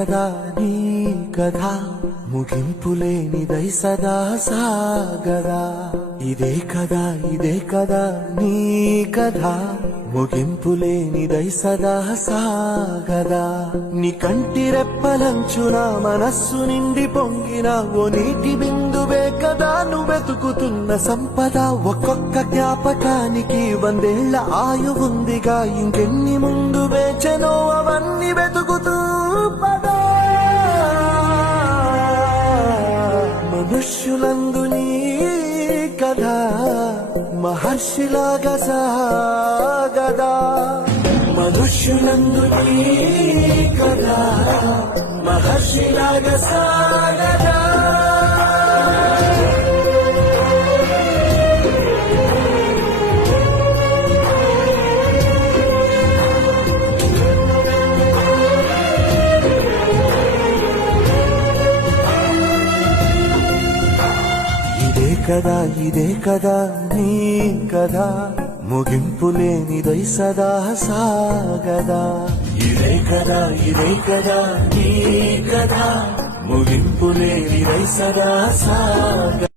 కదా నీ కథ ముగింపులేనిదై సదా సాగదా. ఇదే కదా నీ కథ ముగింపులేనిదై సదా సాగదా. నీ కంటి రెప్పలంచున మనస్సు నిండి పొంగిన ఓ నీటి బిందువే కదా నువ్వెతుకుతున్న సంపద. ఒక్కొక్క జ్ఞాపకానికి 100 ఏళ్ల ఆయువుందిగా, ఇంకెన్ని ముందు వేచెనో అవన్నీ వెతుకుతూ పదా. మనుష్యులందు నీ కథ మహర్షిలాగా సాగదా. మనుష్యులందు నీ కథ మహర్షిలాగా సాగదా. ఇదే కదా నీ కథ ముగింపులేనిదై సదా సాగదా. ఇదే కదా నీ కథ ముగింపులేనిదై సదా సాగదా.